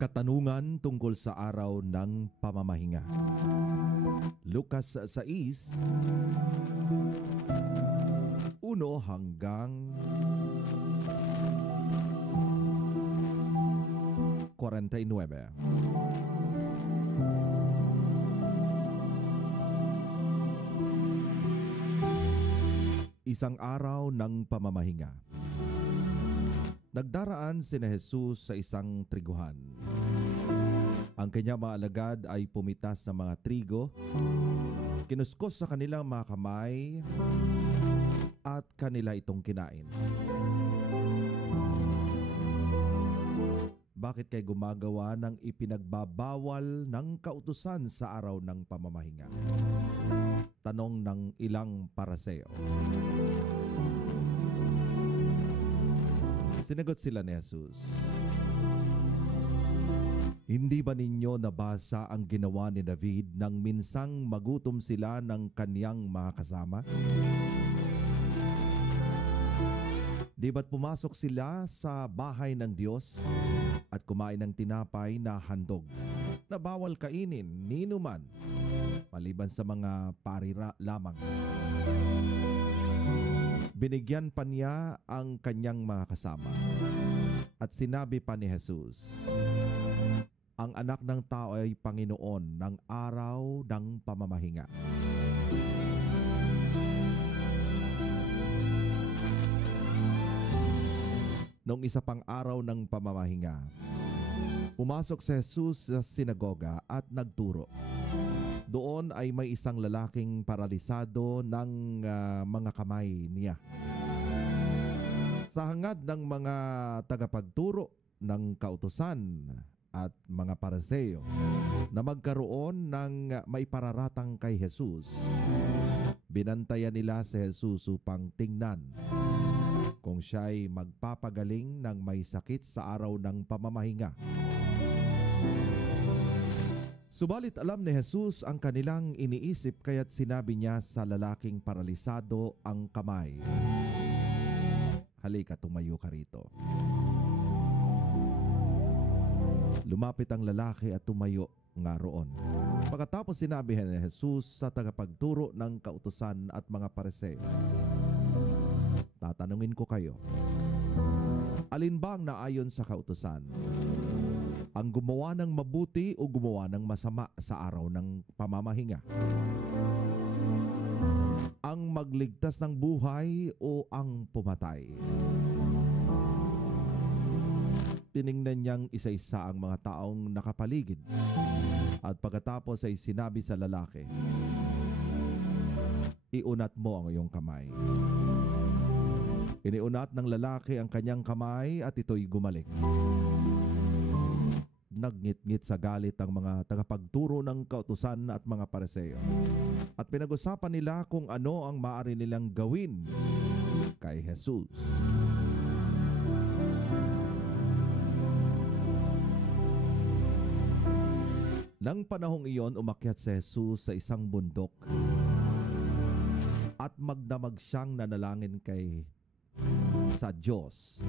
Katanungan tungkol sa araw ng pamamahinga. Lucas 6, 1 hanggang 49. Isang araw ng pamamahinga. Nagdaraan sina Jesus sa isang triguhan. Ang kanyang mga alagad ay pumitas ng mga trigo, kinuskos sa kanilang mga kamay at kanila itong kinain. Bakit kayo gumagawa ng ipinagbabawal ng kautusan sa araw ng pamamahinga? Tanong ng ilang Pariseo. Sinagot sila ni Jesus, "Hindi ba ninyo nabasa ang ginawa ni David nang minsang magutom sila ng kaniyang mga kasama? Di ba't pumasok sila sa bahay ng Diyos at kumain ng tinapay na handog, na bawal kainin nino man, maliban sa mga parira lamang? Binigyan pa niya ang kanyang mga kasama. At sinabi pa ni Jesus, ang anak ng tao ay Panginoon ng araw ng pamamahinga." Noong isa pang araw ng pamamahinga, pumasok si Jesus sa sinagoga at nagturo. Doon ay may isang lalaking paralisado ng mga kamay niya. Sa hangad ng mga tagapagturo ng kautusan at mga Pariseo na magkaroon ng maipararatang kay Jesus, binantayan nila si Jesus upang tingnan kung siya'y magpapagaling ng may sakit sa araw ng pamamahinga. Subalit alam ni Jesus ang kanilang iniisip, kaya't sinabi niya sa lalaking paralisado ang kamay, "Halika, tumayo ka rito." Lumapit ang lalaki at tumayo nga roon. Pagkatapos sinabi ni Jesus sa tagapagturo ng kautusan at mga Pariseo, "Tatanungin ko kayo, alin ba ang naayon sa kautusan? Ang gumawa ng mabuti o gumawa ng masama sa araw ng pamamahinga? Ang magligtas ng buhay o ang pumatay?" Tiningnan niyang isa-isa ang mga taong nakapaligid at pagkatapos ay sinabi sa lalaki, "Iunat mo ang iyong kamay." Iniunat ng lalaki ang kanyang kamay at ito'y gumalik. Nagnit-ngit sa galit ang mga tagapagturo ng kautusan at mga Pariseo. At pinag-usapan nila kung ano ang maaari nilang gawin kay Jesus. Nang panahong iyon, umakyat si Jesus sa isang bundok at magdamag siyang nanalangin sa Diyos.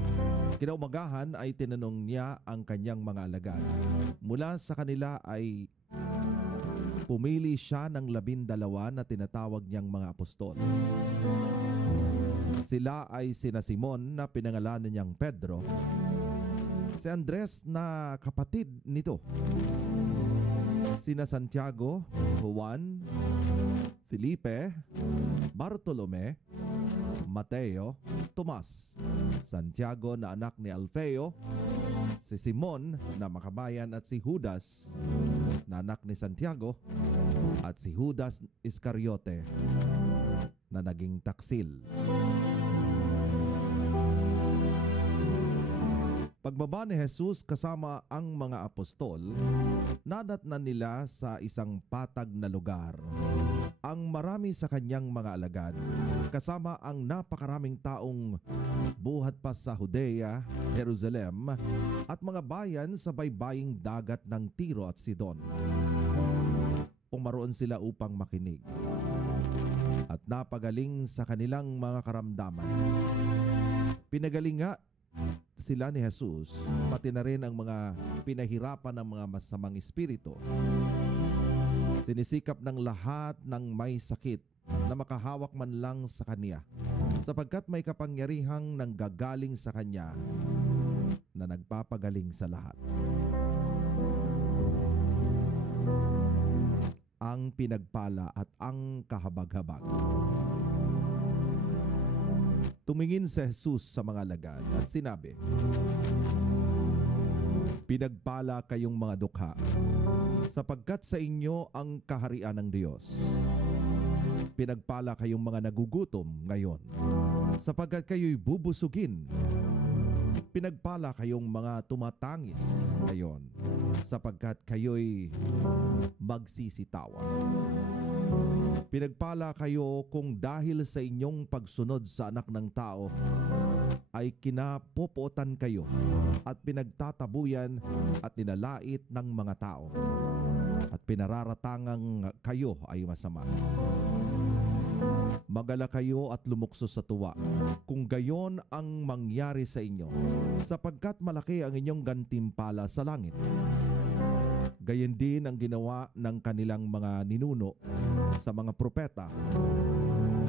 Kinaumagahan ay tinanong niya ang kanyang mga alagad. Mula sa kanila ay pumili siya ng 12 na tinatawag niyang mga apostol. Sila ay sina Simon na pinangalanan niyang Pedro, si Andres na kapatid nito, sina Santiago, Juan, Felipe, Bartolome, Mateo, Tomas, Santiago na anak ni Alfeo, si Simon na makabayan at si Judas na anak ni Santiago, at si Judas Iscariote na naging taksil. Pagbaba ni Jesus kasama ang mga apostol, nadatnan nila sa isang patag na lugar ang marami sa kanyang mga alagad, kasama ang napakaraming taong buhat pa sa Judea, Jerusalem at mga bayan sa baybaying dagat ng Tiro at Sidon. Pumaroon sila upang makinig at napagaling sa kanilang mga karamdaman. Pinagaling nga sila ni Jesus, pati na rin ang mga pinahirapan ng mga masamang espiritu. Sinisikap ng lahat ng may sakit na makahawak man lang sa Kanya, sapagkat may kapangyarihang nanggagaling sa Kanya na nagpapagaling sa lahat. Ang pinagpala at ang kahabag-habag. Tumingin si Jesus sa mga alagad at sinabi, "Pinagpala kayong mga dukha, sapagkat sa inyo ang kaharian ng Diyos. Pinagpala kayong mga nagugutom ngayon, sapagkat kayo'y bubusugin. Pinagpala kayong mga tumatangis ngayon, sapagkat kayo'y magsisitawa. Pinagpala kayo kung dahil sa inyong pagsunod sa Anak ng Tao ay kinapopotan kayo at pinagtatabuyan at nilalait ng mga tao at pinararatangang kayo ay masama. Magala kayo at lumukso sa tuwa kung gayon ang mangyari sa inyo, sapagkat malaki ang inyong gantimpala sa langit. Gayon din ang ginawa ng kanilang mga ninuno sa mga propeta.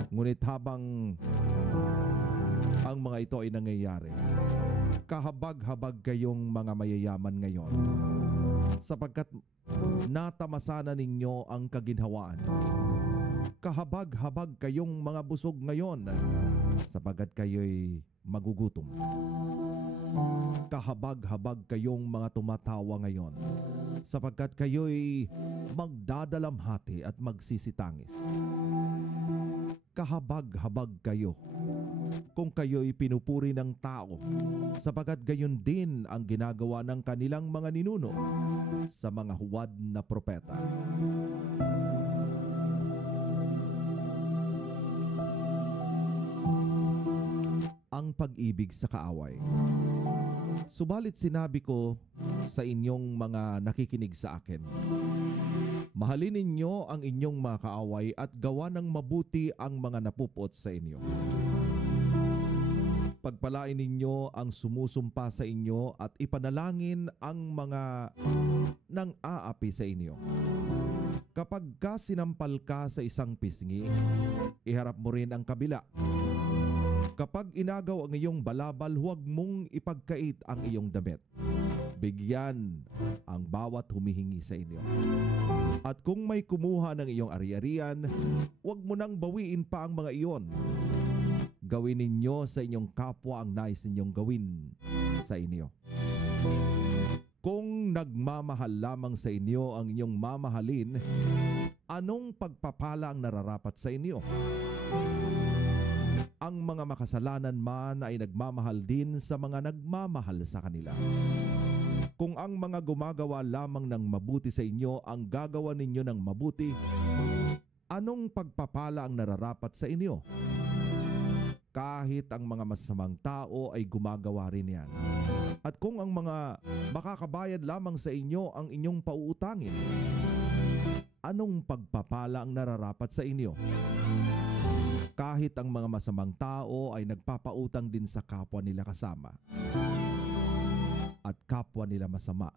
Ngunit habang ang mga ito ay nangyayari, kahabag-habag kayong mga mayayaman ngayon, sapagkat natamasa ninyo ang kaginhawaan. Kahabag-habag kayong mga busog ngayon, sapagkat kayo'y magugutom. Kahabag-habag kayong mga tumatawa ngayon, sapagkat kayo'y magdadalamhati at magsisitangis. Kahabag-habag kayo kung kayo'y pinupuri ng tao, sapagkat gayon din ang ginagawa ng kanilang mga ninuno sa mga huwad na propeta. Ang pag-ibig sa kaaway. Subalit sinabi ko sa inyong mga nakikinig sa akin, mahalin ninyo ang inyong mga kaaway at gawa ng mabuti ang mga napupot sa inyo. Pagpalain ninyo ang sumusumpa sa inyo at ipanalangin ang mga nang-aapi sa inyo. Kapag ka sinampal ka sa isang pisngi, iharap mo rin ang kabila. Kapag inagaw ang iyong balabal, huwag mong ipagkait ang iyong damit. Bigyan ang bawat humihingi sa inyo. At kung may kumuha ng iyong ari-arian, huwag mo nang bawiin pa ang mga iyon. Gawin ninyo sa inyong kapwa ang nais ninyong gawin sa inyo. Kung nagmamahal lamang sa inyo ang inyong mamahalin, anong pagpapala ang nararapat sa inyo? Ang mga makasalanan man ay nagmamahal din sa mga nagmamahal sa kanila. Kung ang mga gumagawa lamang ng mabuti sa inyo ang gagawa ninyo ng mabuti, anong pagpapala ang nararapat sa inyo? Kahit ang mga masamang tao ay gumagawa rin yan. At kung ang mga makakabayad lamang sa inyo ang inyong pauutangin, anong pagpapala ang nararapat sa inyo? Kahit ang mga masamang tao ay nagpapautang din sa kapwa nila kasama at kapwa nila masama,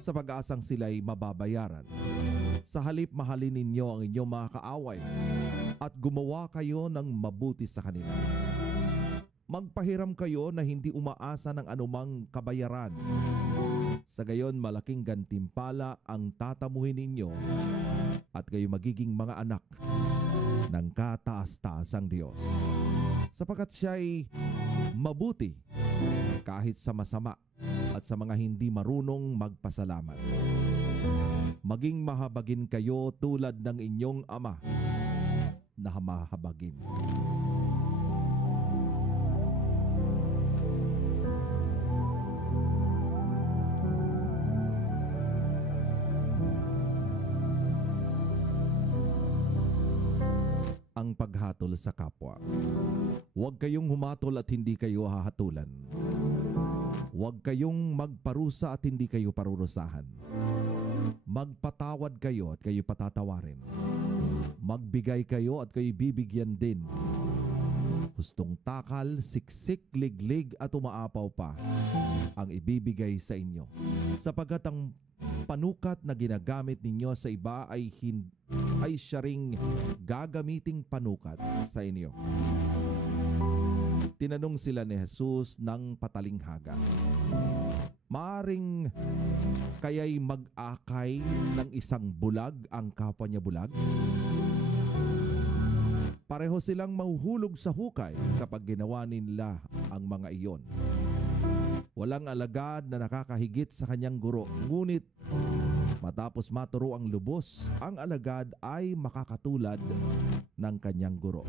sa pag-asang sila'y mababayaran. Sa halip mahalin ninyo ang inyong mga kaaway at gumawa kayo ng mabuti sa kanila. Magpahiram kayo na hindi umaasa ng anumang kabayaran. Sa gayon malaking gantimpala ang tatamuhin ninyo at kayo magiging mga anak ng kataas-taasang Diyos, sapagkat siya'y mabuti kahit sa masama at sa mga hindi marunong magpasalamat. Maging mahabagin kayo tulad ng inyong Ama na mahabagin. Ang paghatol sa kapwa. Huwag kayong humatol at hindi kayo hahatulan. Huwag kayong magparusa at hindi kayo parurusahan. Magpatawad kayo at kayo patatawarin. Magbigay kayo at kayo bibigyan din. hustong takal, siksik, liglig at umaapaw pa ang ibibigay sa inyo. Sapagkat ang panukat na ginagamit ninyo sa iba ay siya ring gagamiting panukat sa inyo. Tinanong sila ni Jesus ng patalinghaga, maaring kaya'y mag-akay ng isang bulag ang kapwa niya bulag? Pareho silang mahuhulog sa hukay kapag ginawa nila ang mga iyon. Walang alagad na nakakahigit sa kanyang guro, ngunit matapos maturo ang lubos, ang alagad ay makakatulad ng kanyang guro.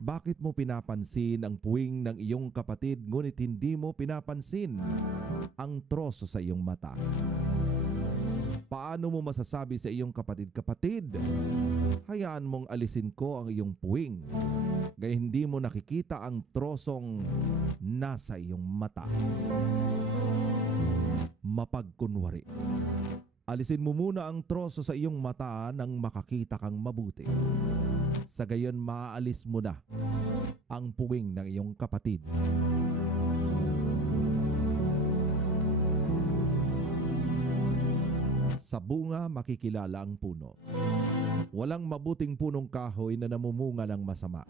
Bakit mo pinapansin ang puwing ng iyong kapatid, ngunit hindi mo pinapansin ang troso sa iyong mata? Paano mo masasabi sa iyong kapatid, kapatid, hayaan mong alisin ko ang iyong puwing, gaya hindi mo nakikita ang trosong nasa iyong mata? Mapagkunwari. Alisin mo muna ang troso sa iyong mata nang makakita kang mabuti. Sa gayon maaalis mo na ang puwing ng iyong kapatid. Sa bunga makikilala ang puno. Walang mabuting punong kahoy na namumunga ng masama,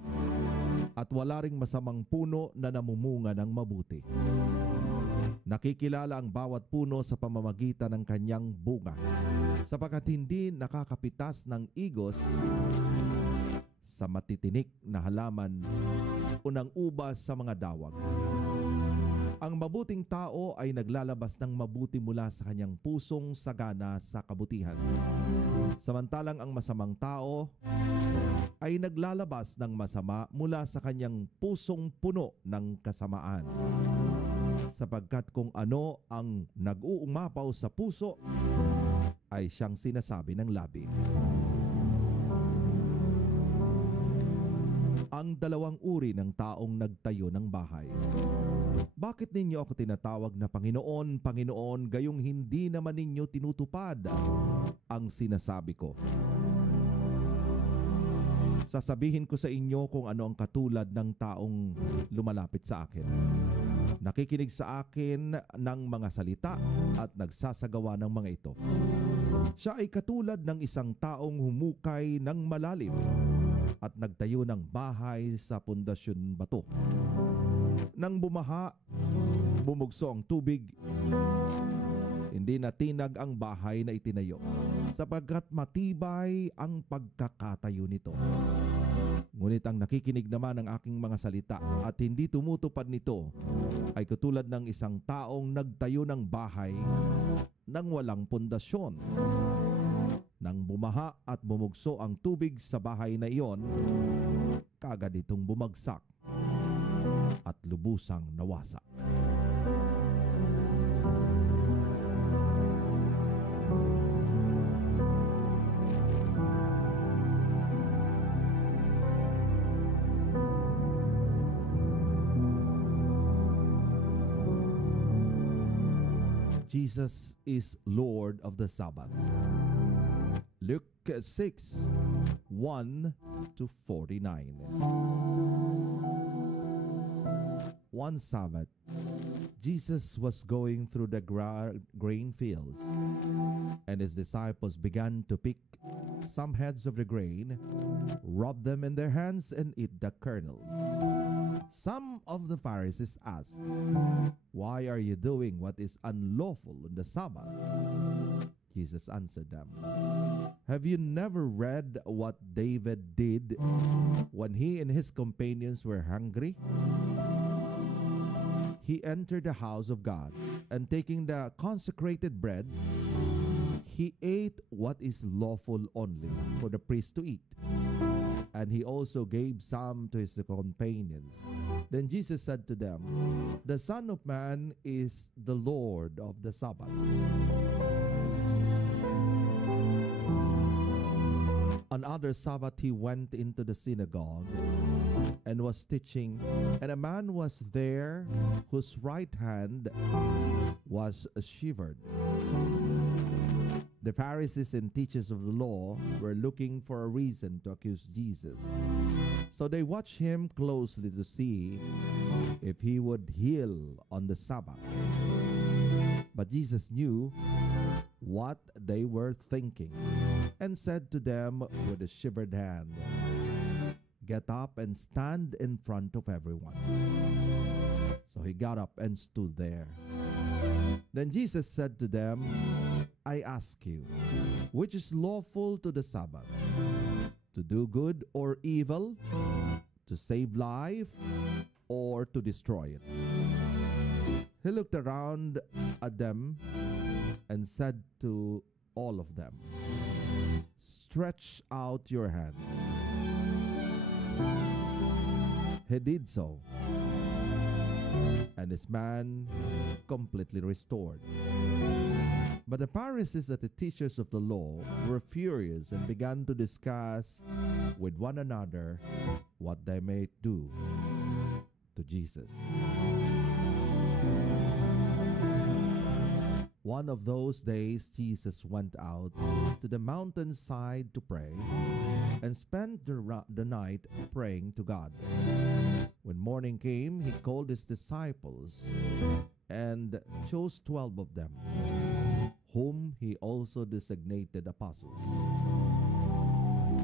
at wala ring masamang puno na namumunga ng mabuti. Nakikilala ang bawat puno sa pamamagitan ng kanyang bunga, sapagkat hindi nakakapitas ng igos sa matitinik na halaman o ng ubas sa mga dawag. Ang mabuting tao ay naglalabas ng mabuti mula sa kanyang pusong sagana sa kabutihan. Samantalang ang masamang tao ay naglalabas ng masama mula sa kanyang pusong puno ng kasamaan. Sapagkat kung ano ang nag-uumapaw sa puso ay siyang sinasabi ng labi. Ang dalawang uri ng taong nagtayo ng bahay. Bakit ninyo ako tinatawag na Panginoon, Panginoon, gayong hindi naman ninyo tinutupad ang sinasabi ko? Sasabihin ko sa inyo kung ano ang katulad ng taong lumalapit sa akin. Nakikinig sa akin ng mga salita at nagsasagawa ng mga ito. Siya ay katulad ng isang taong humukay ng malalim at nagtayo ng bahay sa pundasyon bato. Nang bumaha, bumugso ang tubig, hindi natinag ang bahay na itinayo, sapagkat matibay ang pagkakatayo nito. Ngunit ang nakikinig naman ng aking mga salita at hindi tumutupad nito ay katulad ng isang taong nagtayo ng bahay nang walang pundasyon. Nang bumaha at bumugso ang tubig sa bahay na iyon, kaagad itong bumagsak at lubusang nawasak. Jesus is Lord of the Sabbath. Luke 6:1-49. One Sabbath, Jesus was going through the grain fields, and his disciples began to pick some heads of the grain, rub them in their hands, and eat the kernels. Some of the Pharisees asked, "Why are you doing what is unlawful on the Sabbath?" Jesus answered them, "Have you never read what David did when he and his companions were hungry? He entered the house of God, and taking the consecrated bread, he ate what is lawful only for the priest to eat. And he also gave some to his companions. Then Jesus said to them, The Son of Man is the Lord of the Sabbath." On other Sabbath he went into the synagogue and was teaching, and a man was there whose right hand was shivered. The Pharisees and teachers of the law were looking for a reason to accuse Jesus. So they watched him closely to see if he would heal on the Sabbath. But Jesus knew what they were thinking and said to them with a shivered hand, "Get up and stand in front of everyone." So he got up and stood there. Then Jesus said to them, "I ask you, which is lawful to the Sabbath? To do good or evil? To save life or to destroy it?" He looked around at them and said to all of them, "Stretch out your hand." He did so, and his man completely restored. But the Pharisees and the teachers of the law were furious and began to discuss with one another what they might do to Jesus. One of those days, Jesus went out to the mountainside to pray and spent the night praying to God. When morning came, he called his disciples and chose 12 of them, whom he also designated apostles.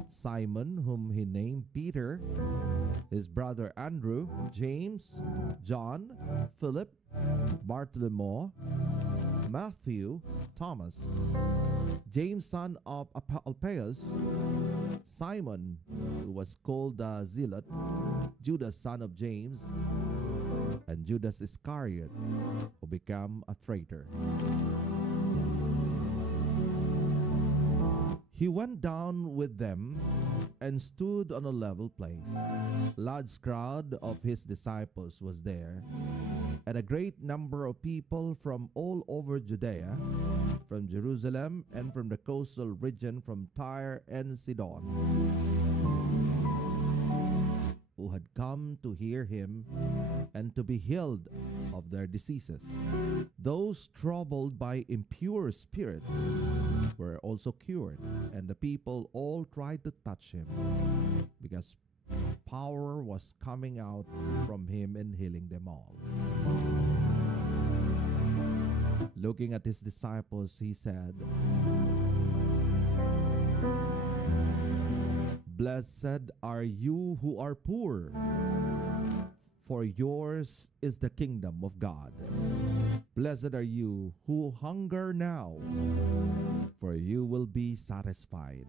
Simon, whom he named Peter, his brother Andrew, James, John, Philip, Bartholomew, Matthew, Thomas, James son of Alphaeus, Simon, who was called Zealot, Judas son of James, and Judas Iscariot, who became a traitor. He went down with them and stood on a level place. A large crowd of his disciples was there, and a great number of people from all over Judea, from Jerusalem, and from the coastal region, from Tyre and Sidon, who had come to hear him and to be healed of their diseases. Those troubled by impure spirit were also cured, and the people all tried to touch him, because power was coming out from him and healing them all. Looking at his disciples, he said, "Blessed are you who are poor, for yours is the kingdom of God. Blessed are you who hunger now, for you will be satisfied.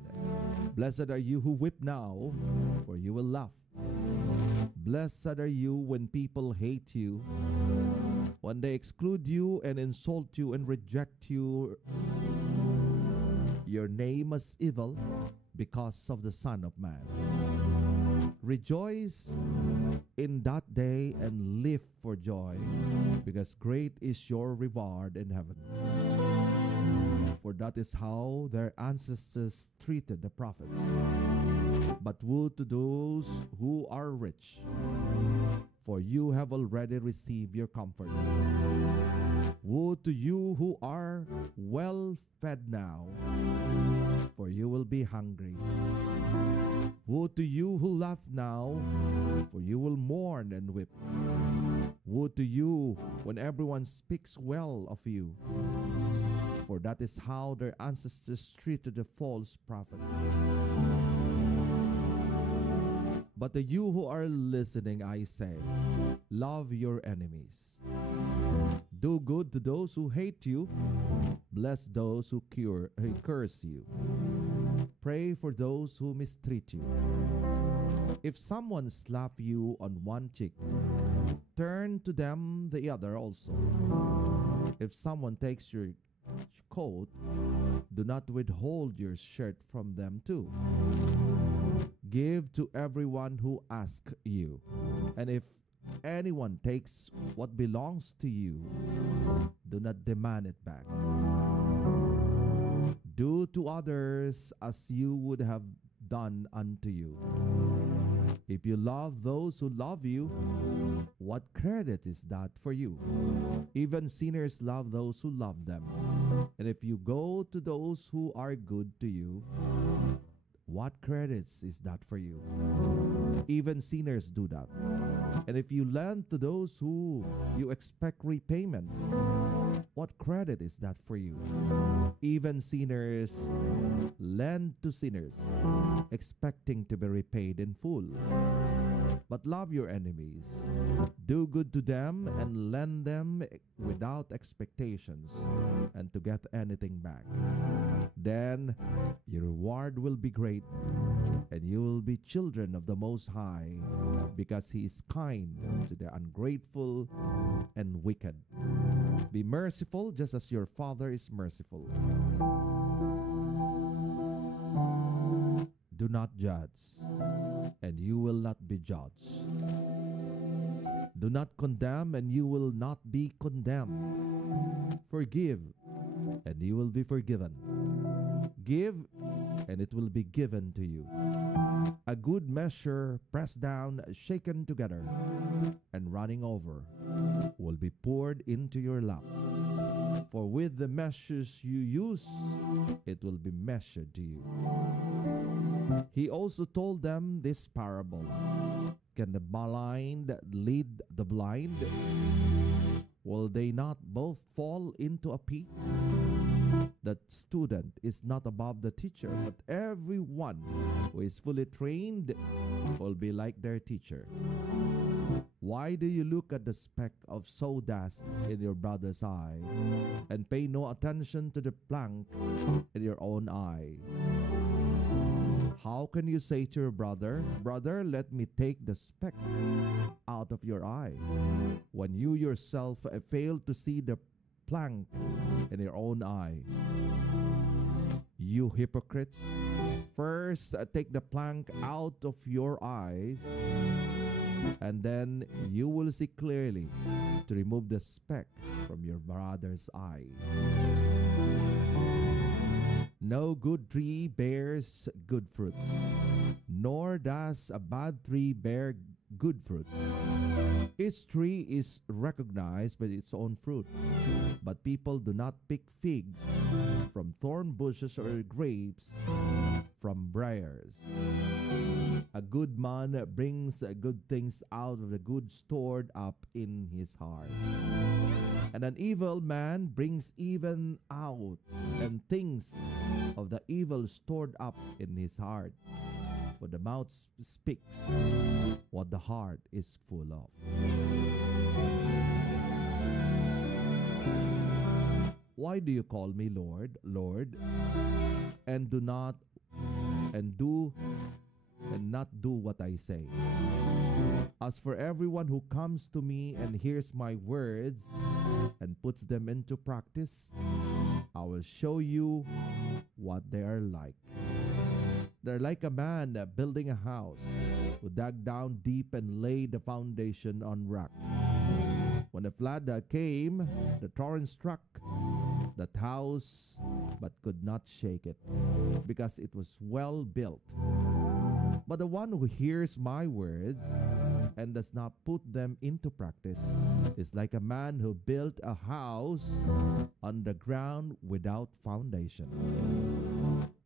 Blessed are you who weep now, for you will laugh. Blessed are you when people hate you, when they exclude you and insult you and reject you, your name as evil because of the Son of Man. Rejoice in that day and live for joy, because great is your reward in heaven. For that is how their ancestors treated the prophets. But woe to those who are rich, for you have already received your comfort. Woe to you who are well fed now, for you will be hungry. Woe to you who laugh now, for you will mourn and weep. Woe to you when everyone speaks well of you, for that is how their ancestors treated the false prophet. But to you who are listening, I say, love your enemies. Do good to those who hate you. Bless those who curse you. Pray for those who mistreat you. If someone slaps you on one cheek, turn to them the other also. If someone takes your coat, do not withhold your shirt from them too. Give to everyone who asks you, and if anyone takes what belongs to you, do not demand it back. Do to others as you would have done unto you. If you love those who love you, what credit is that for you? Even sinners love those who love them. And if you go to those who are good to you, what credits is that for you? Even sinners do that. And if you lend to those who you expect repayment, what credit is that for you? Even sinners lend to sinners, expecting to be repaid in full. But love your enemies. Do good to them and lend them without expectations and to get anything back. Then your reward will be great, and you will be children of the Most High, because He is kind to the ungrateful and wicked. Be merciful just as your Father is merciful. Do not judge, and you will not be judged. Do not condemn, and you will not be condemned. Forgive, and you will be forgiven. Give, and it will be given to you. A good measure, pressed down, shaken together, and running over, will be poured into your lap. For with the measures you use, it will be measured to you. He also told them this parable. Can the blind lead the blind? Will they not both fall into a pit? The student is not above the teacher, but everyone who is fully trained will be like their teacher. Why do you look at the speck of sawdust in your brother's eye and pay no attention to the plank in your own eye? How can you say to your brother, "Brother, let me take the speck out of your eye," when you yourself fail to see the plank in your own eye? You hypocrites, first take the plank out of your eyes, and then you will see clearly to remove the speck from your brother's eye. No good tree bears good fruit, nor does a bad tree bear good fruit. Each tree is recognized by its own fruit, but people do not pick figs from thorn bushes or grapes from briars. A good man brings good things out of the good stored up in his heart, and an evil man brings even out and things of the evil stored up in his heart. For the mouth speaks what the heart is full of. Why do you call me Lord, Lord, and not do what I say? As for everyone who comes to me and hears my words and puts them into practice, I will show you what they are like. They're like a man building a house who dug down deep and laid the foundation on rock. When the flood came, the torrent struck that house but could not shake it, because it was well built. But the one who hears my words and does not put them into practice is like a man who built a house on the ground without foundation.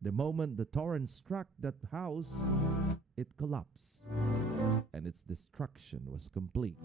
The moment the torrent struck that house, it collapsed, and its destruction was complete.